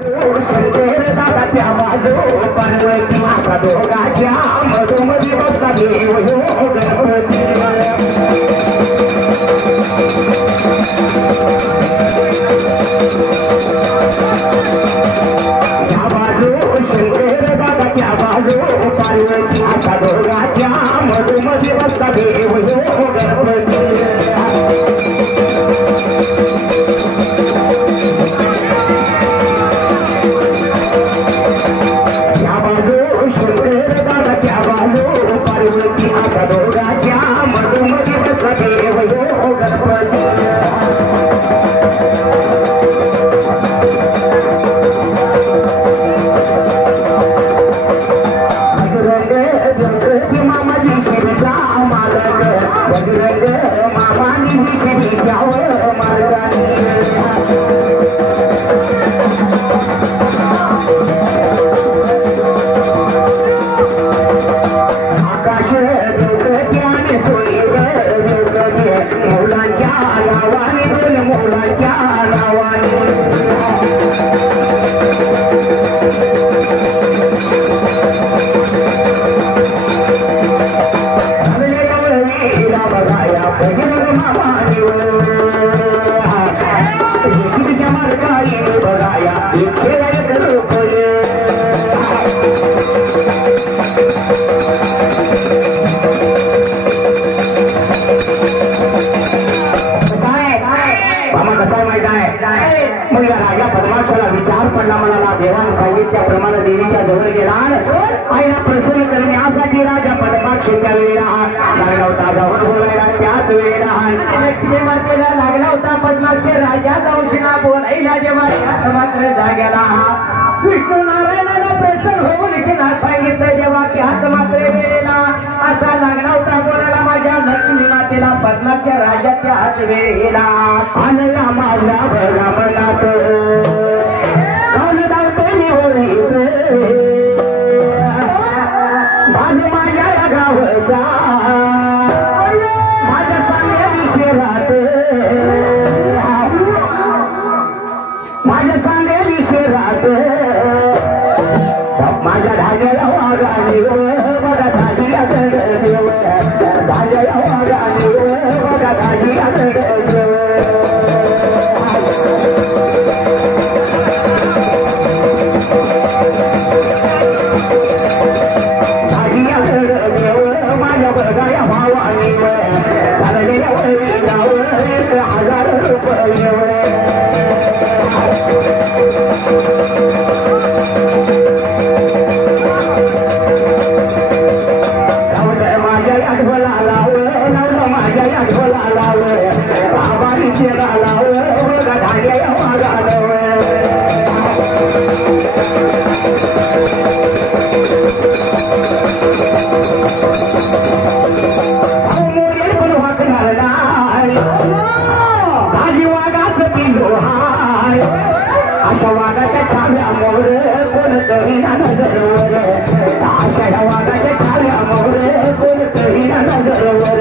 शंकर दादा त्या बाजू पार्वती माता दोघाच्या मधोमधी बसला देव हो गणपती त्या बाजू शंकर दादा त्या बाजू पार्वती माता दोघाच्या मधोमधी बसला देव हो गणपती लागला होता पद्माचे राजा जाऊशिना बोलायला जेव्हा मात्र जाग्याला विष्णू नारायणाला प्रसन्न होऊन सांगितलं जेव्हा की हात मात्र वेळेला असा लागला होता बोलायला माझ्या लक्ष्मी मातेला पद्माच्या राजाच्या हात वेळ गेला आणला माझ्या भरा मनात माझ्या गावचा माझ्या सांगेली शेरात माझ्या धाग्याला वागाली बघा धाग्या देव धाग्याला वागाली बघा धाग्या देव माझ्या बघाया भावानी चाललेल्या हजार रुपये माझ्या आठवला लाव माझ्या आठवला लाव बाबारी केला लाव धाग्या वागालव अशा वाघाच्या छाव्यामोर कोणतरी ना नजरवर अशा वाघाच्या छाव्यामोर कोणतरी ना नजरवर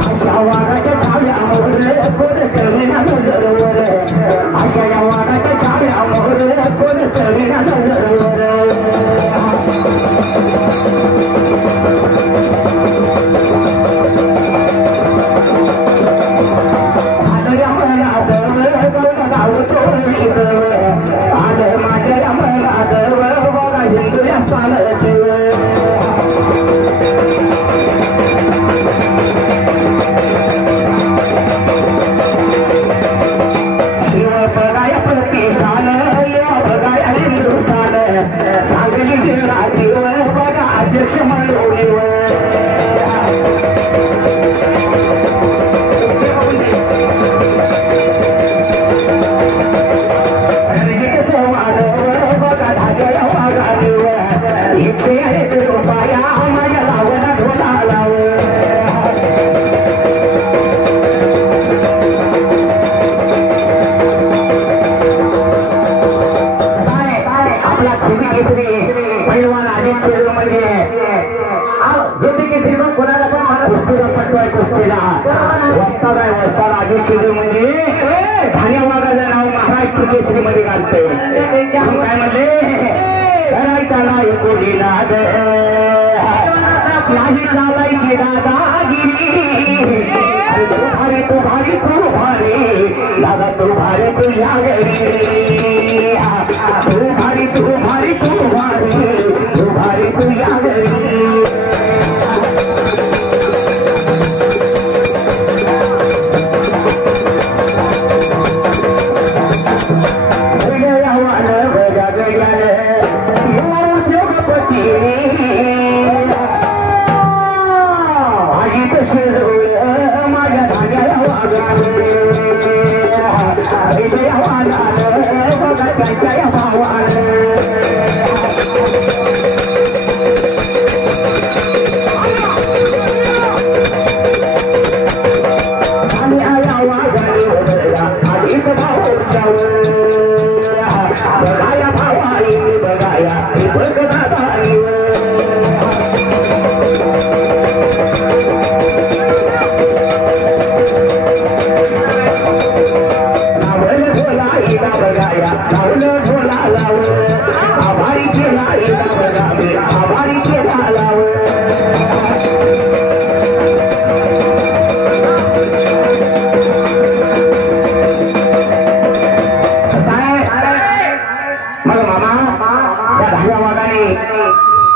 अशा वाघाच्या छाव्यामोर कोणतरी ना नजरवर अशा वाघाच्या छाव्यामोर कोणतरी ना नजरवर माझ्या सुद्धा पटवाय कुस्तीला वस्ताद आहे वस्ताद आजी शिंदे म्हणजे धान्यवादाचं नाव महाराष्ट्र केसरी मध्ये घालतंय काय म्हणले करायचा नाही कोणी नाद नाही चालायची दादागिरी तू भारी तू भारी तू भारी दादा तू भारी तू या घरी तू भारी तू भारी तू भारी तू भारी तू या घरी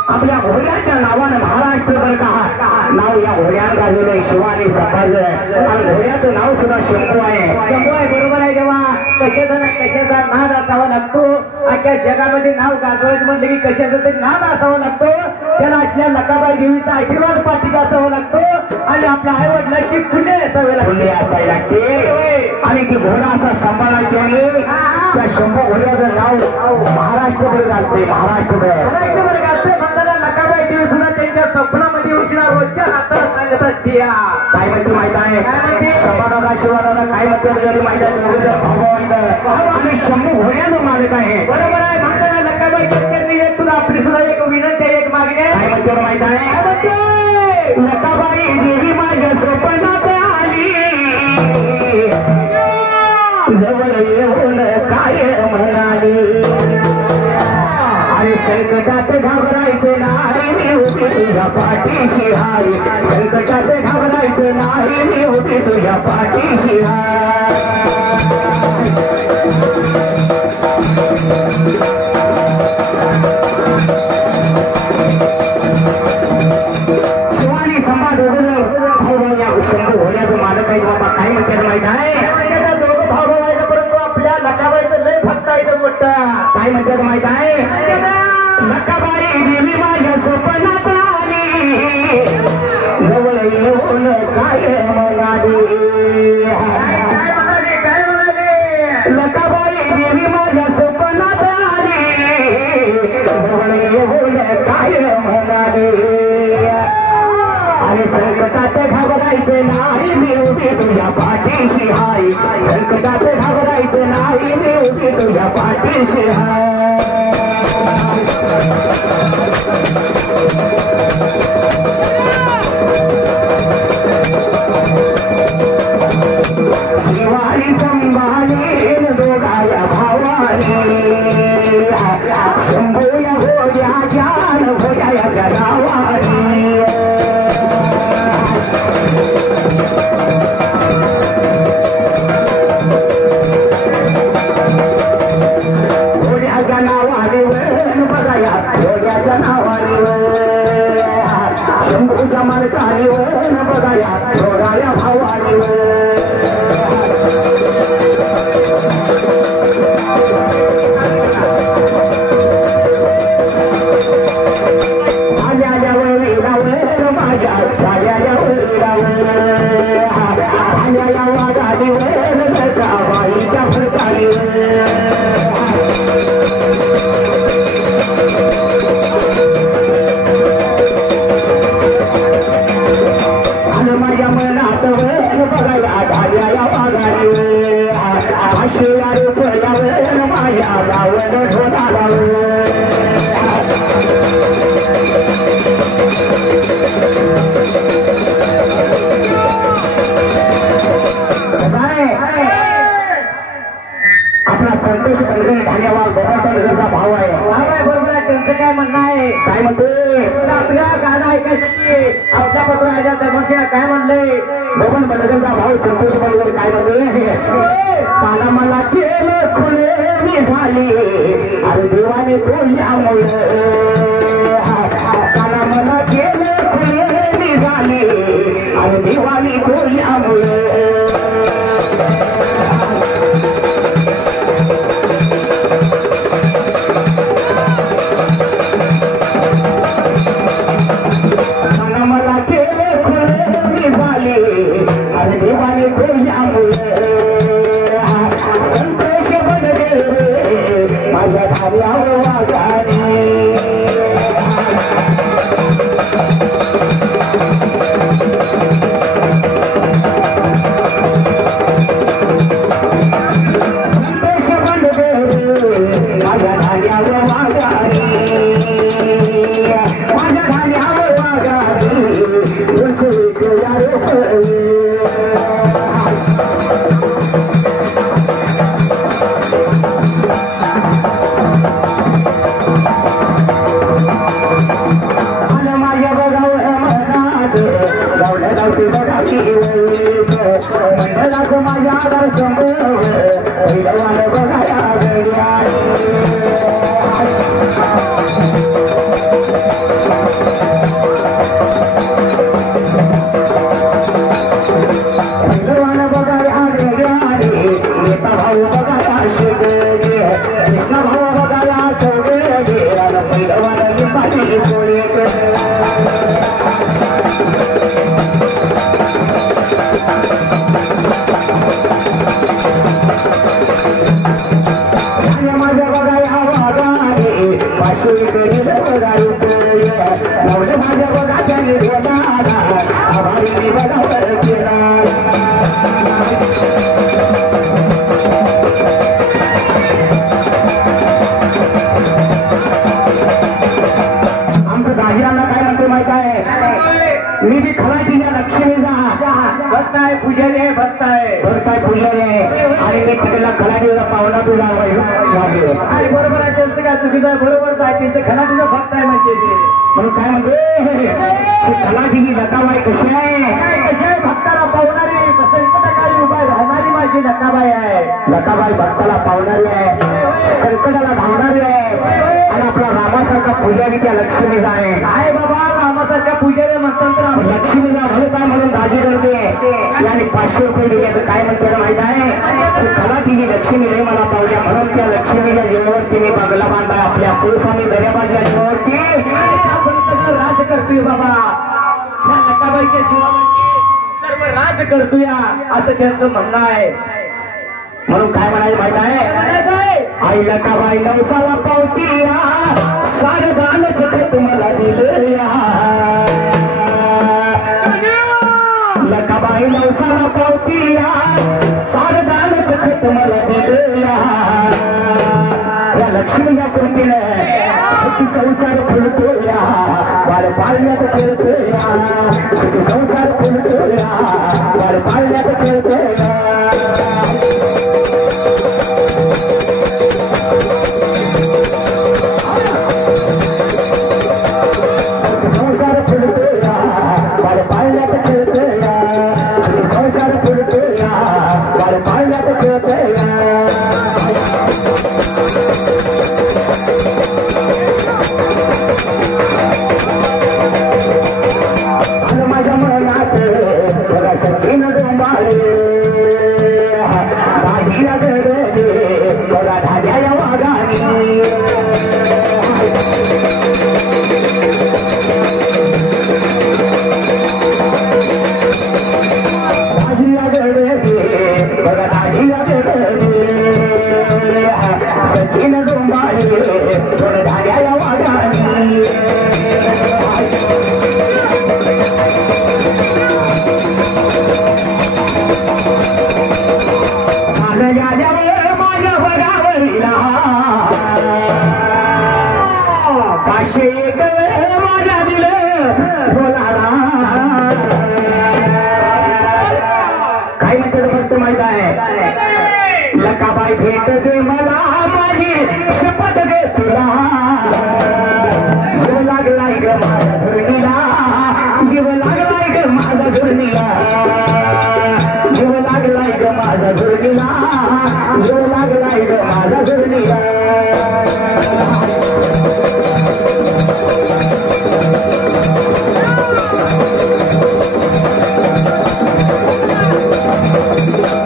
आपल्या घोड्याच्या नावानं महाराष्ट्रभर का नाव या घोड्यात गाजवलंय शिवानी सफाज आणि घोड्याचं नाव सुद्धा शंभू आहे बरोबर आहे जेव्हा कशाचा नाद असावा लागतो अख्ख्या जगामध्ये नाव गाजवायचं म्हणलं की कशाचा तरी नाद असावा लागतो त्याला असल्या लकाबाई देवीचा आशीर्वाद पाठीचा असावा लागतो आणि आपल्या आई वडिलांची पुण्य असावी लागते आणि ती घोडा असा सांभाळायची आहे त्या शंभू घोड्याचं नाव महाराष्ट्रभर गाजते महाराष्ट्रभर गाजते म्हणताना लकाबाई देवी सुद्धा त्यांच्या स्वप्नामध्ये उठणार रोजच्या हाताला सांगत असते काय म्हणते माहित आहे सभादादा शिवादादा काय म्हणते माहित आहे आणि शंभू घोड्याचं मालक आहे बरोबर आहे म्हणताना लकाबाई शेतकऱ्यांनी एक सुद्धा आपली सुद्धा एक विनंती आहे एक मागणी काय म्हणते माहित आहे लकाबाई देवी माझ्या स्वप्नात आली जवळ येऊन काय म्हणाली आणि संकटात घाबरायचं नाही मी होती तुझ्या पाठीशी हाय संकटात घाबरायचं नाही मी होती तुझ्या पाठीशी हाय शिवानी समाज शंभू होण्याचं मालक आहे बाबा काय म्हणतात माहित आहे दोघं भाऊ व्हायचं परंतु आपल्या लकाबाईचं लय भक्त आहे मोठं काय म्हणतात माहित आहे लकाबाई देवी माझ्या स्वप्नात आली जवळ येऊन काय म्हणाली काय म्हणाले लकाबाई देवी माझ्या स्वप्नात आली जवळ येऊन काय म्हणाली आणि संकटात घाबरायचं नाही मी उभी तुझ्या पाठीशी हाय संकटात घाबरायचं नाही मी उभी तुझ्या पाठीशी हाय शिवानी संभाळीन दोघाया भावानी शंभूया होड्या जान होड्या गरावानी घोड्याच्या नावाने वन बघाया घोड्याच्या नावाने शंभूच्या मालकाने वन बघाया घोड्या भावाने दगडूशेठ काय म्हणले बबन बलगलचा भाऊ संतोष बलगर काय म्हणले काना मला केलं खुले मी झाली अरे देवाने तुझ्यामुळे काना मला केलं खुले मी झाली अरे देवाने तुझ्यामुळे मी भी खलाटीच्या लक्ष्मीचा भक्त आहे पुजारी आहे भक्त आहे पुजारी आहे आणि मी तिकडला खलाटीचा पाहुणा तुझा आणि बरोबर आहे त्यांचं काय चुकीचं आहे बरोबरच आहे त्यांचं खलाटीचं भक्त आहे म्हणजे म्हणून काय म्हणते खलाटीची लताबाई कशी आहे भक्ताला पावणारी संकटकाळी उभा राहणारी माझी लताबाई आहे लताबाई भक्ताला पावणारी आहे संकटाला धावणारी आहे आणि आपला रामासारखा पुजारी त्या लक्ष्मीचा आहे बाबा रामासारख्या पुजारी म्हणतात लक्ष्मीला म्हणत आहे म्हणून दाजी करते आणि 500 रुपये दिले तर काय म्हणते माहित आहे खलाटीची लक्ष्मी नाही मला पावल्या म्हणून त्या लक्ष्मीच्या जीवावरती मी बंगला बांधला आपल्या कुलस्वामी दर्याबाच्या जीवावरती राज करतोय बाबा त्या लताबाईच्या जीवावरती सर्व राज करतोय असं त्यांचं म्हणणं आहे म्हणून काय म्हणायचं माहित आहे आई लताबाई नवसाला पावती सारदान तुम्हाला दिलं लताबाई नवसाला पावती सारदान तुम्हाला दिलं या लक्ष्मीच्या कृतीनं संसार फुलतोया वाळ पाळण्यात खेळतोया संसार फुलतोया वाळ पाळण्यात खेळतोया लकाबाई भेट दे मला माझी शपथ दे तुला जीव लागलाय ग माझ्या धरणीला जीव लागलाय ग माझ्या जोडणीला जीव लागलाय ग माझा जोडणीला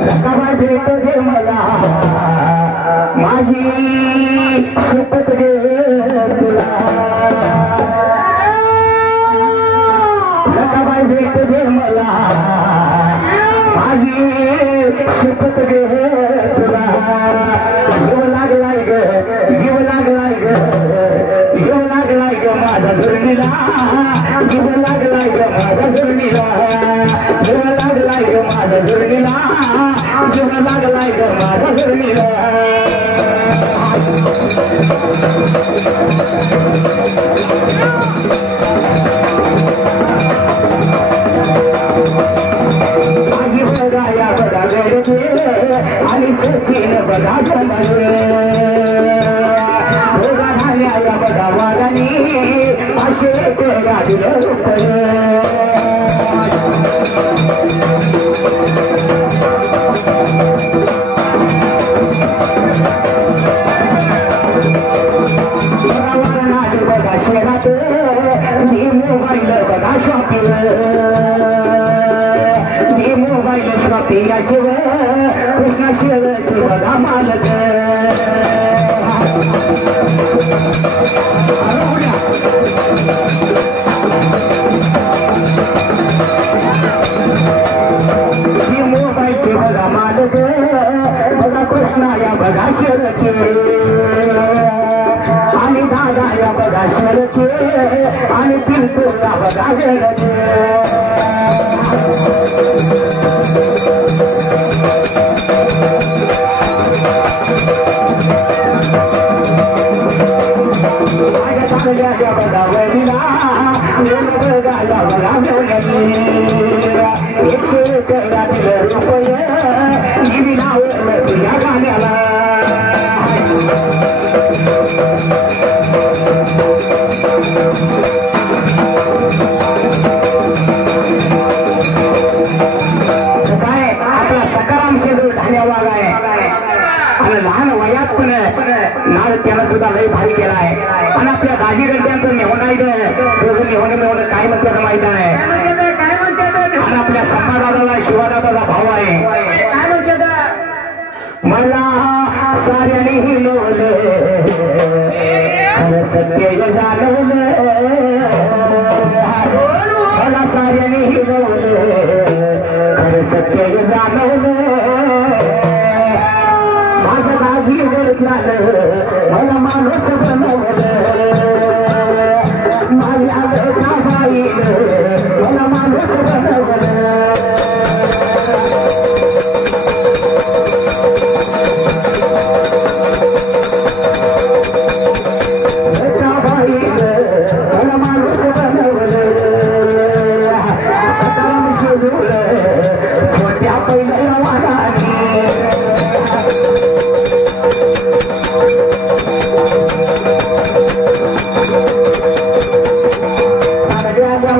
रकाबाई भेट दे मला माझी शपथ दे तुला रकाबाई भेट दे मला माझी शपथ दे तुला जीव लागलाय ग जीव लागलाय ग जीव लागलाय ग माझ्या धरणीला जीव लागलाय ग माझ्या धरणीला जीव लागलाय ग माझ्या धरणीला जीव लागलाय ग माझ्या धरणीला माझी बघा या बघा गरजे आणि सचिन बघा जमले बघा झाल्या या बघा वागानी असे गाडीला रुपये बघा शेरात मी मोबाईल बघा शॉपिंग मी मोबाईल शॉपिंगाचे कृष्णा शेरचे बघा मालक मी मोबाईलचे बघा मालक बघा कृष्णा या बघा शेरचे आणि दादा या बघा शेरचे आणि पिंटूला बघा वेळचे माझ्या चांगल्या बघा वडीला बघा या बघा वेळी 100 रुपये मी लावलं तुझ्या गाण्याला काय आपला सकाराम शेडूल ढाण्यावाग आहे आणि लहान वयात पण नाळ त्याला सुद्धा लय भारी केला आहे आणि आपल्या दाजी गड्ड्यांचं मेहून आहे दोघं मेहून काय म्हणतात माहित आहे आणि आपल्या संपादादाला शिवादादाचा भाव आहे काय म्हणतात मला साऱ्याने हिलवले खरं सत्य जाणवलं मला साऱ्याने हिलवले खरं सत्य जाणवलं माझ्या दाजी ओळखलं मला माणूस बनवलं माझ्या बाईनं मला माणूस बनवलं मला माणूस बनवलं सकाराम शेडूल छोट्या पहिल्या वादाने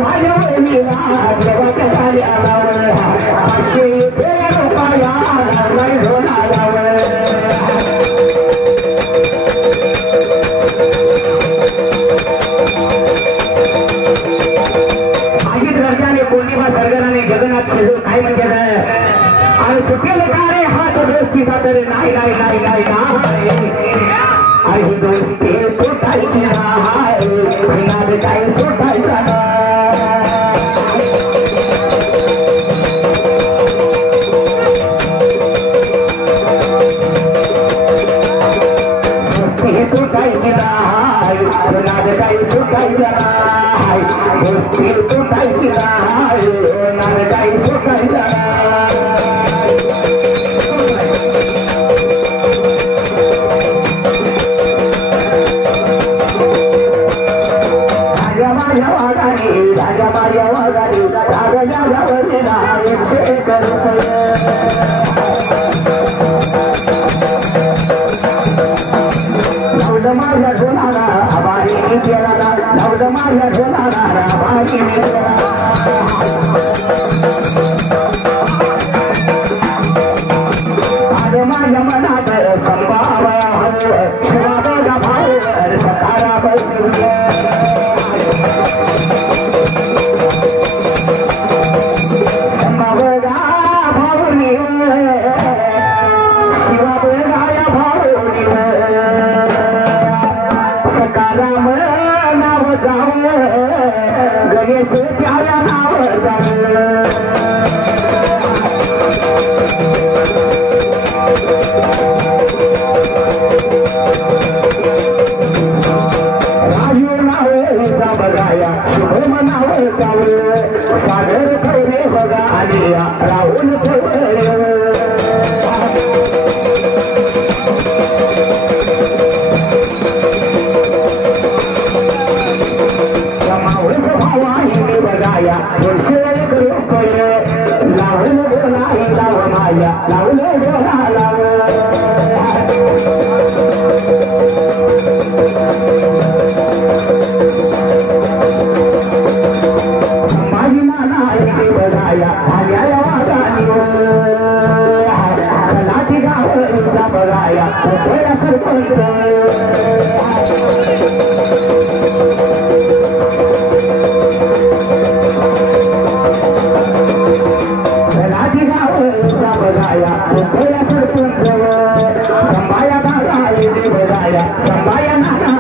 माझ्या वहिनीला देवाच्या झाल्याला असे रुपया माझी दर्जाने पौर्णिमा सरगराने जगन्नाथ शेडूल काय म्हणते आणि सुटेल का रे हात दोस्तीचा तरी नाही नाही नाही नाही आणि दोस्ती सुटायची नाही काय सुटायचा सुटायची नाही काही सुटायचं नाही गोष्टी सुटायची नाही काही सुटायचं माझ्या वागाने राजा माझ्या वागाने राजा वरला 101 रुपये माझ्या ढोलाला आभारी केला नवल माझ्या ढोलाला आभारी केला माया राहुल बघाया लावून बोलाई लाव माया लावून बोला लाव माझी नाना बघाया माझ्या लाठी गावचा बघाया सरपंच बघाया सरपंच संभाया दादा बघाया संभाया नाना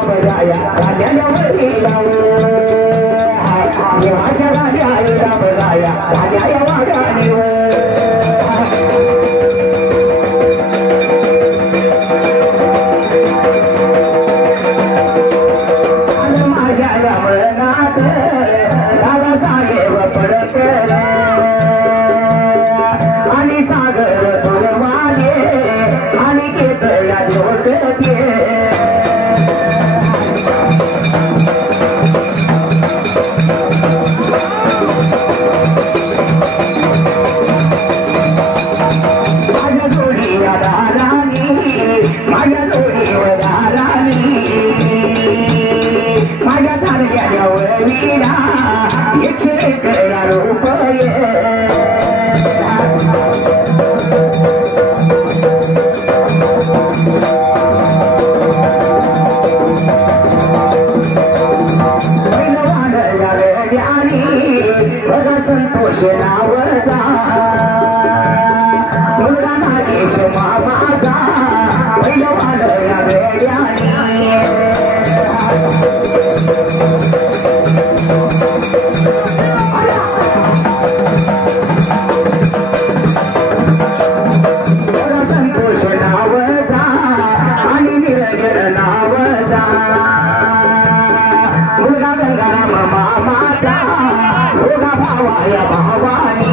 बघाया गाड्या बघाया गाड्या आणि सागर तुरवाले आणि केतया जोडते माझ्या जोडी राणी माझ्या जोडी राणी माझ्या तारख्या वळीला 111 रुपये संतोष नावचा मुलगा नागेश मामाचा पहिलवान या वेड्याने संतोष नावचा आणि निरंजन नावचा मुलगा गंगाराम मामाचा दोघा भावाया भावानी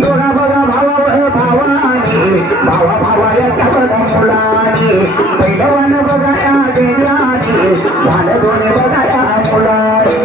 दोघा बघा भावा भावानी भावा भावायाच्या बघा मुलानी पहिलवान बघाया गेल्यानी भान दोन्ही बघाया मुलानी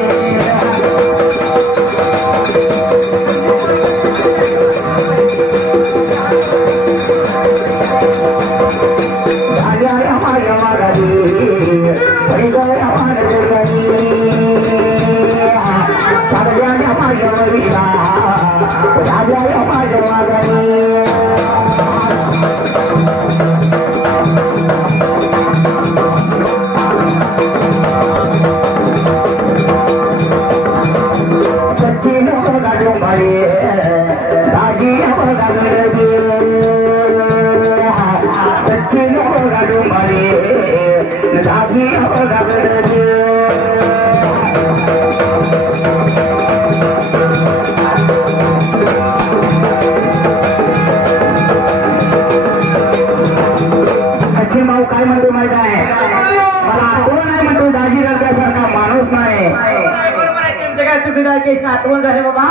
काय म्हणतो माहित आहे मला आठवण नाही म्हणतो दाजी रंगासारखा माणूस नाही बरोबर आहे त्यांचं काय चुकीचं आहे की आठवण झाले बाबा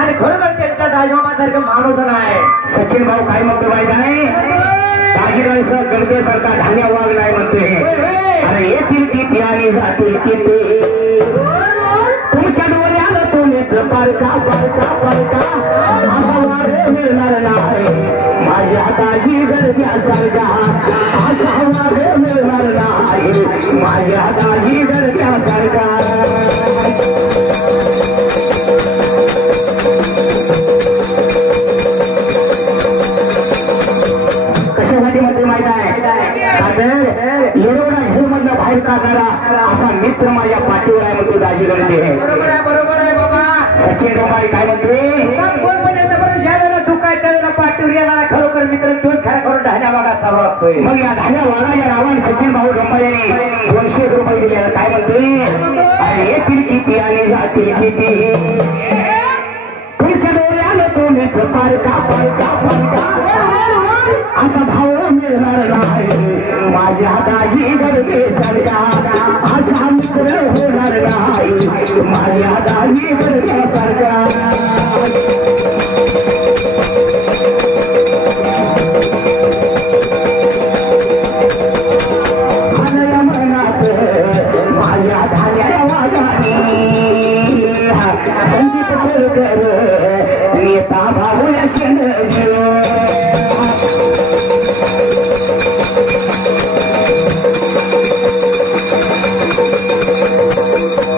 आणि खरोखर त्यांच्या दाजीमामासारखं माणूस नाही सचिन भाऊ काय म्हणतो माहित आहे दाजीराव गणपतीसारखा धान्य वाघ नाही म्हणते अरे येतील किती आणि जातील किती तुमच्या डोळ्याला तुम्हीच पारका पारका पारका असा वार मिळणार नाही माझ्या दाजी गणपतीसारखा असा वार मिळणार नाही माझ्या दाजी गणपतीसारखा कशासाठी म्हणते माहित आहे एवढा मधला बाहेर का करा असा मित्र माझ्या पाठीवर आहे म्हणतो दाजी गणपती आहे बरोबर आहे बाबा सचिन डोंबाई काय म्हणते कोण पण येतं बरं ज्या वेळेला तू काय त्यावेळेला पाठीवर येणार खरोखर मित्र तोच खरा करून धान्या भागात बघतोय. मग या धान्या वाघाच्या नावाने सचिन भाऊ डोंबाळे यांनी 200 रुपये दिले. काय म्हणतोय? अरे येतील किती आणि जातील किती, तुमच्या डोळ्याला तुम्हीच पारका पारका पारका, असा भाव मिळणार नाही माझ्या दाजी गरजे सारखा, असा मित्र होणार नाही माझ्या दाजी गरजे सारखा. माझ्या धान्या वागाने संगीत कर नेता भाऊ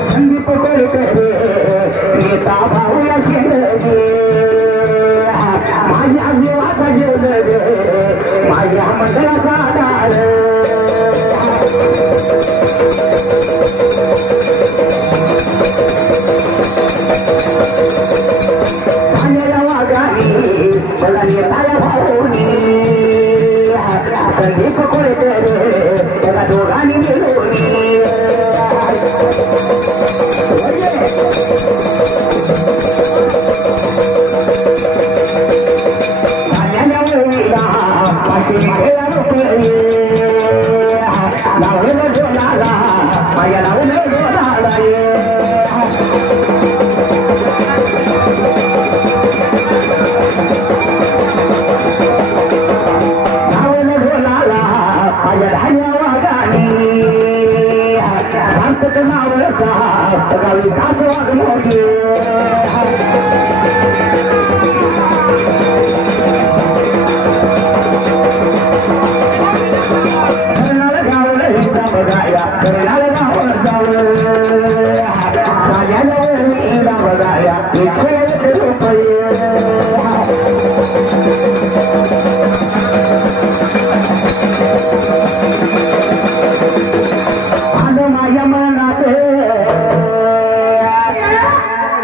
संगीत कर नेता भाऊ माझ्या जीवाचा जेवण माझ्या मंडळाचा आधार. धान्याला वागाने मला नेताला भाऊनी संदीप कोळकर त्याला दोघांनी मिळून धान्याला ओळीला 500 रुपये लावलं जोडाला माझ्या लावलं जोडाला. लावलं जोडाला माझ्या धान्या वागाने सांगत नावचा गावी कास वाग मोठी. बघाया करणार गावात जावं माझ्या वेळीला बघाया 101 रुपये. आलं माझ्या मनात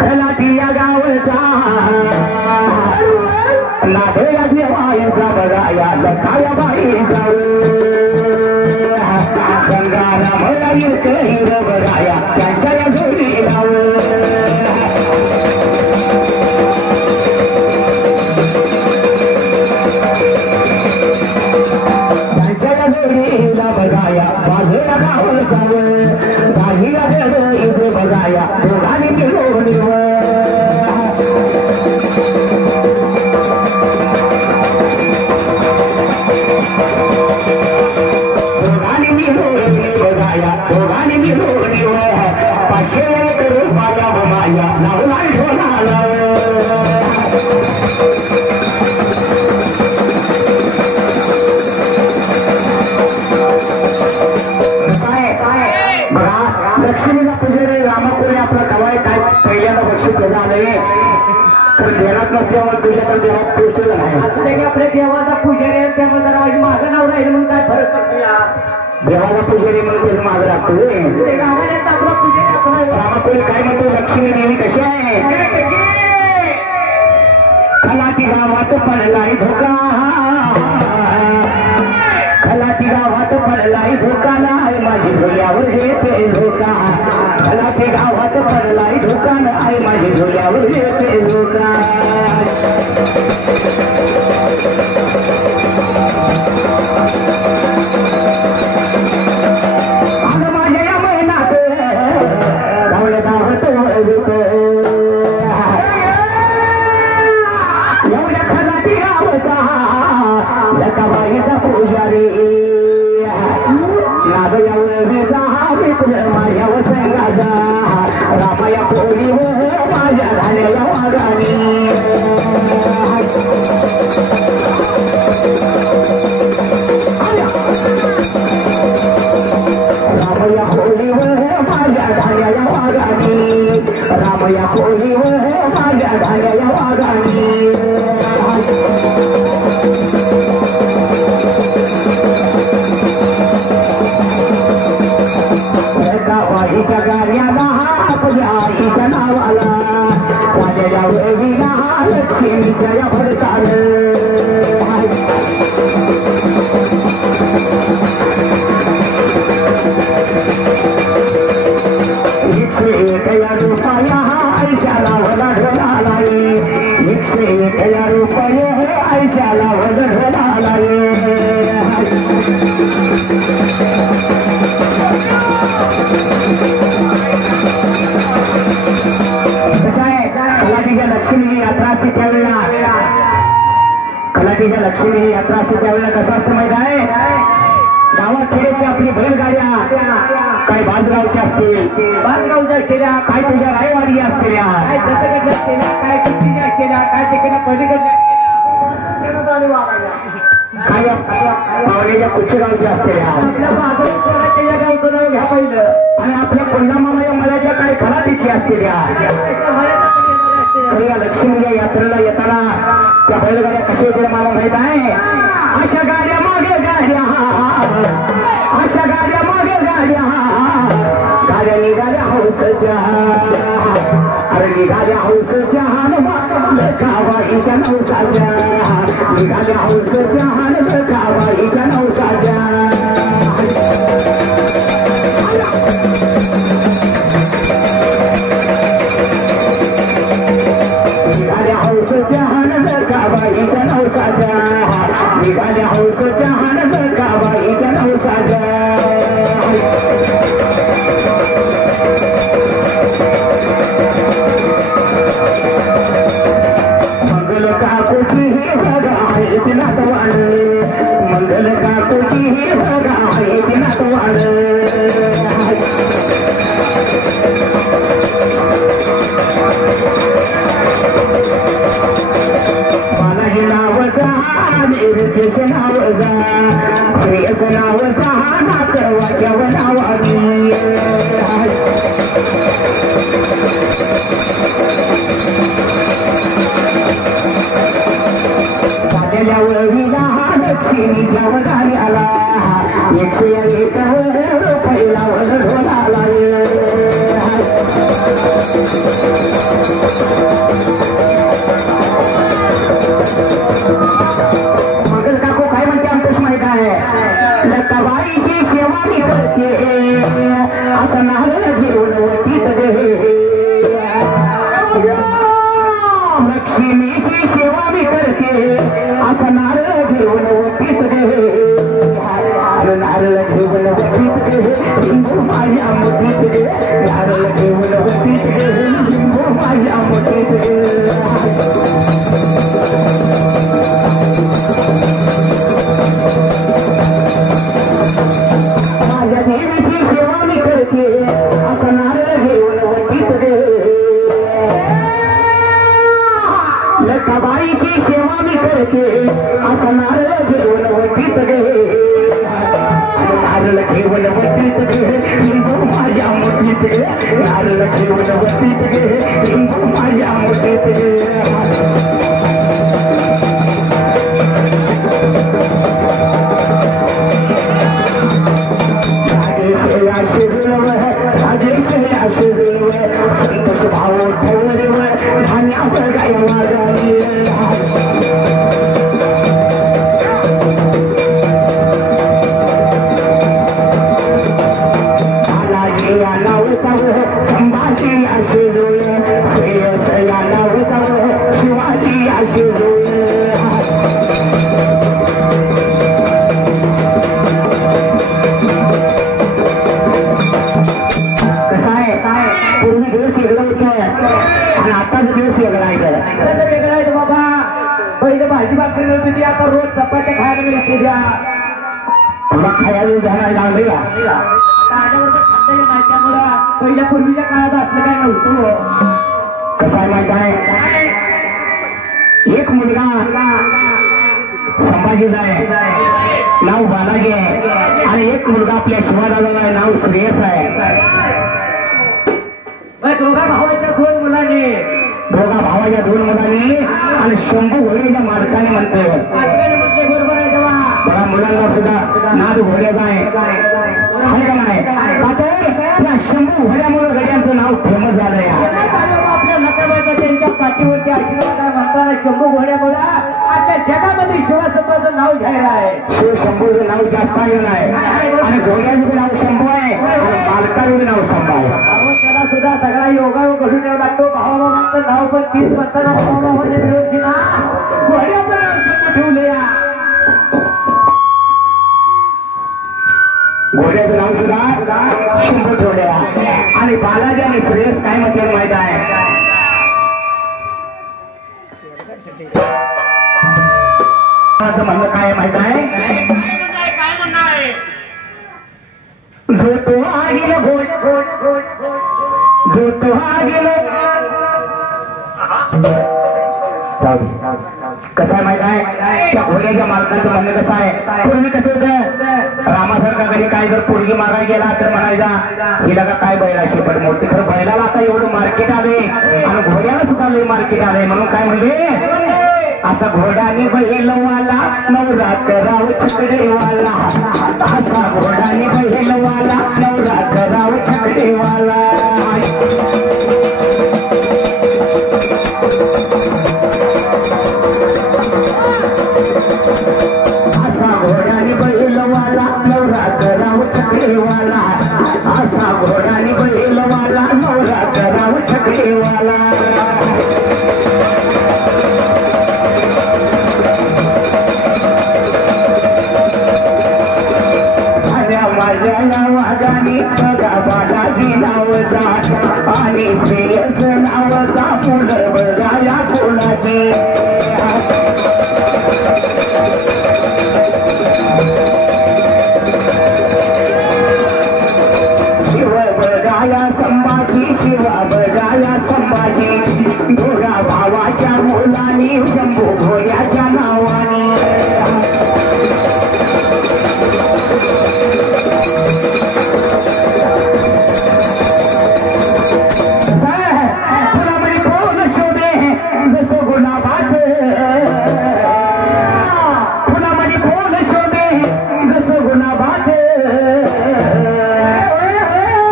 खलाटी या गावचा नादया देवाईचा बघाया लखाया बाईचा गंगारा मला येत हिर बघाया त्यांच्या या जोडी लाव. त्यांच्या या जोडीला बघाया बाजूला गाव जावं बाजीला इथे बघाया दोघांनी मिळून दोघांनी मिळून बघाया दोघांनी मिळून 500 रुपया बघाया लावला ढोलाला. बघा लक्ष्मीला पुजारी रामापुरे आपला कवाय काय पहिल्यांदा बक्षीस देणं आलंय तर देण्यात नसल्यावर तुझ्याकडे देवात पोहोचलं नाही. आपल्या देवाचा पुजारी आहे त्यामुळे जरा माझं नाव राहील म्हणून काय फरक पडतो या देवाला पुजारी म्हणून त्याचं मागं लागतोय. आपला पुजारी आपण रामापुरी काय म्हणतो लक्ष्मी देवी कशी आहे? खलाटी गावात पडलाय धोका खलाटी गावात पडलाय धोका नाही माझी झोल्यावर येते धोका खलाटी गावात पडलाय धोका नाही माझी झोल्यावर येते धोका. माझ्या या महिन्यात धावले धावत वळवित एवढ्या खलाटी गावचा लकाबाईचा पुजारी नाग एवढीचा हा मित्र माझ्या वसंगाचा रामाया पोरी माझ्या झालेल्या वागाने. रामया होळी माझ्या झालेल्या वागाने रामया होळी माझ्या झालेल्या वागाने. गावाईच्या गाण्याला आपल्या आईच्या नावाला माझ्या वेळीला लक्ष्मीच्या भरताल. कलाटीच्या लक्ष्मी यात्रा असते त्यावेळेला कसं असतं माहित आहे गावात खेळायची आपली बैलगाड्या काय बाजगावच्या असतील बांधगावच्या असलेल्या काय तुझ्या रायवाडी असलेल्या काय दत्तकडल्या असलेल्या काय चिठ्ठीच्या असलेल्या काय ठिकाणी पलीकडल्या काय पावलेल्या कुचगावच्या असलेल्या आपल्या बाजाराच्या या गावचं नाव घ्या पहिलं आणि आपल्या कोल्हामाया मळ्याच्या काय कलाटीतल्या असलेल्या या लक्ष्मीच्या यात्रेला येताना त्या बैलगाड्या कशा येतील मला माहित आहे अशा गाड्या मागे गाड्या अशा गाड्या मागे गाड्या गाड्या निघाल्या हौसच्या अरे निघाल्या हौसच्या कावाईच्या नवसाच्या निघाल्या हौसच्या कावाईच्या नवसाच्या निघाल्या हौसच्या कावाईच्या नवसाच्या निघाल्या हौसच्या कावाईच्या नवसाच्या मंगल काकूची ही बघा आहे नातवाड मंगल काकूची ही बघा आहे नातवाड बालाजी नावचा निर्देश नावचा श्रेयस नावचा नातवाच्या नावानी झालेल्या वळीला लक्ष्मीच्या वडाने आला 101 पहिला वळ आला मंगल काकू काय म्हणते आमच्याच माहित आहे लताबाईची सेवा मी करते असं नारळ घेऊन वतीत गे लक्ष्मीची सेवा मी करते असं नारळ घेऊन वतीत गे नारळ घेऊन वतीत गे लिंबू माझ्या मुठीत गे नारळ घेऊन वतीत गे लिंबू माझ्या मुठीत गे माझ्या देवीची सेवा मी करते असं नारळ घेऊन वतीत गे लताबाईची सेवा मी करते असं नारळ घेऊन वतीत गे नारळ घेऊन वतीत गे लिंबू माझ्या मुठीत गे नारळ घेऊन वतीत गे लिंबू माझ्या मुठीत गे संतोष भाव ठेवले धान्यावर गाय मागाली बालाजी या नावचा संभाजी असे जोय श्रेयस या नावचा शिवाजी असे जोय पूर्वी दिवस वेगळं होतं आणि आताच दिवस वेगळा आहे वेगळं आहे बाबा पहिलं भाजी भाकरी नव्हती ती आता रोज चपात्या खायला मिळते द्या तुला खायला जाणार लागले त्याच्याबरोबर खाल्लेलं नाही त्यामुळं पहिल्या पूर्वीच्या काळात असलं काय नव्हतं कसं आहे माहित आहे एक मुलगा संभाजीचा आहे नाव बालाजी आहे आणि एक मुलगा आपल्या शिवादाला आहे नाव श्रेयस आहे दोघा भावाच्या दोन मुलांनी आणि शंभू घोड्याच्या मालकाने म्हणतोय बरोबर आहे तेव्हा बघा मुलांना सुद्धा नाद घोड्याचा आहे का नाही का तर या शंभू घोड्यामुळे गड्यांचं नाव फेमस झालंय आपल्या नकाबाचा त्यांच्या पाठीवरती आशीर्वाद म्हणताना शंभू घोड्यामुळे आता जगामध्ये शिवशंभूचं नाव जाहीर आहे. शिवशंभूचं नाव जास्त आहे आणि घोड्याचं नाव शंभू आहे आणि मालकाचं नाव शंभू आहे. अहो त्याला सुद्धा सगळा योगायोग करून ठेवा लागतो. भावाभावांचं नाव पण तीच म्हणताना भावाभावाने मिळून की ना घोड्याचं नाव शंभू ठेवले. घोड्याचं नाव सुद्धा शंभू ठेवले आणि बालाजी आणि श्रेयस काय म्हटलं माहित आहे. म्हणणं काय माहित आहे. जो तो आगील जो तो आगील कसं आहे माहित आहे. त्या घोड्याच्या मालकाचं म्हणणं कसं आहे. पूर्वी कसं होतं रामासारखा कधी काय जर पोरगी मारायला गेला तर म्हणायचा हिला का काय बैलाशी पण मोठी. खरं बैलाला आता एवढं मार्केट आले आणि घोड्याला सुद्धा लई मार्केट आले म्हणून काय म्हणले असा घोडानी बैलवाला नवरात राव छकडेवाला. असा घोडानी बैलवाला नवरात राव छकडेवाला. असा घोडानी बैलवाला नवरात राव छकडेवाला. असा घोडानी बैलवाला नवरात राव छकडेवाला. वागानी बघा बालाजी नावचा आणि श्रेयस नावाचा मुलं बघा या कोणाची. शिव बघाया संभाजी शिवा बघाया संभाजी घोडा भावाच्या मुलानी शंभू घोड्याच्या नावानी.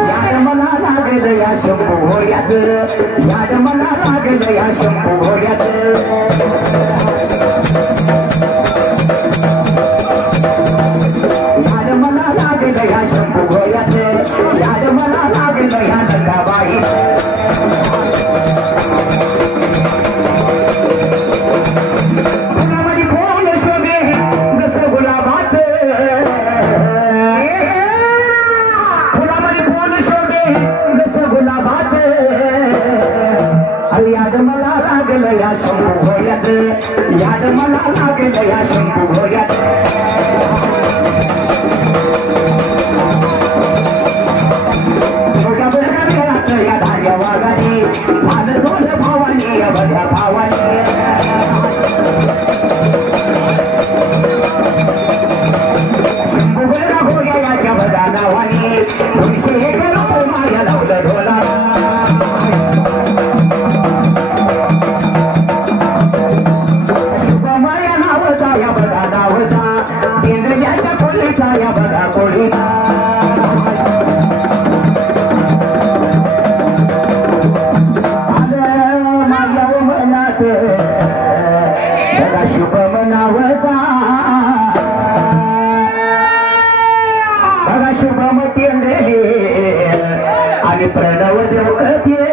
याद मला लागलं या शंभू घोड्यात. याद मला लागलं या शंभू घोड्यात. याद मला लागलं या गंगाबाई. फुलामध्ये फुल शोभे जसं गुलाबाचं. फुलामध्ये फुल शोभे जसं गुलाबाचं. याद मला लागलं या शंभू घोड्यात. याद मला लागलं या शंभू घोड्यात. छोट्या बळगात या धार्या वाघाने भाल दोन भावाने या बघ्या भावाने. शंभू बळगा घोड्या याच्या बघा नावाने तुमचे हे करू माया लावलं ढोला. या बघा कोळीचा. माझ्या मनात बघा शुभम नावचा. बघा शुभम तेंडले आणि प्रणव देवकते.